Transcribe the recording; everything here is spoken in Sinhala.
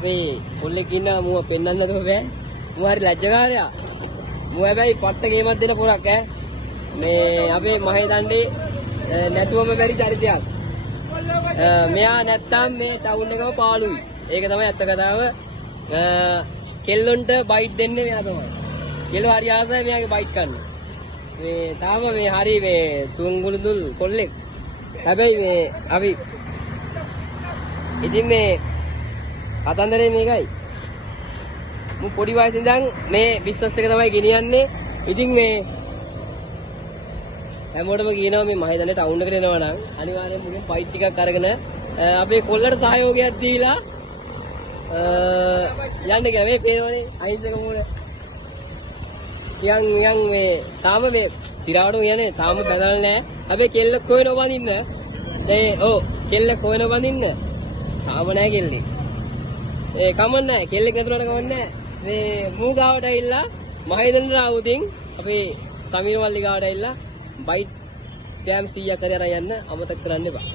අපි කොල්ලෙක් ඉන්නවා මුව පෙන්නන්න දුව බෑ. මුව හරි ලැජ්ජකාරයා. මුව හැබැයි පට්ට ගේමක් දෙන පොරක් ඈ. මේ අපේ මහේදණ්ඩේ නැතුවම බැරි චරිතයක්. මෙයා නැත්තම් මේ ටවුන් එකම පාළුයි. ඒක තමයි ඇත්ත කතාව. කෙල්ලොන්ට බයිට් දෙන්නේ මෙයා තමයි. කෙල්ලෝ හරි ආසයි මෙයාගේ බයිට් ගන්න. මේ තාම මේ හරි මේ තුන්ගුළුදුල් කොල්ලෙක්. හැබැයි මේ අපි ඉතින් මේ කතන්දරේ මේකයි. මු පොඩි වයසේ ඉඳන් මේ බිස්නස් එක තමයි ගෙනියන්නේ. ඉතින් මේ හැමෝටම කියනවා මේ මහේදණ්ඩේ ටවුන් එකට එනවා නම් අනිවාර්යෙන් මුලින් ෆයිට් ටිකක් අරගෙන අපේ කොල්ලට සහයෝගයක් දීලා යන්න කියලා මේ පේනවනේ අහිංසක මූණ. යන් මේ තාම මේ සිරාවට කියන්නේ තාම බැලලා නැහැ. හැබැයි කෙල්ල කොහෙනව වඳින්න? කෙල්ල කොහෙනව වඳින්න? තාම නැහැ කෙල්ලේ. කමන්න නැහැ. කෙල්ලෙක් නැතුනට කමන්න නැහැ. මේ මූ ගාවට ඇවිල්ලා මහේදණ්ඩ ආවුදින් අපේ සමීර මල්ලි ගාවට ඇවිල්ලා බයිට් ඩෑම් 100ක් හරි අරන් යන්න අමතක කරන්න එපා.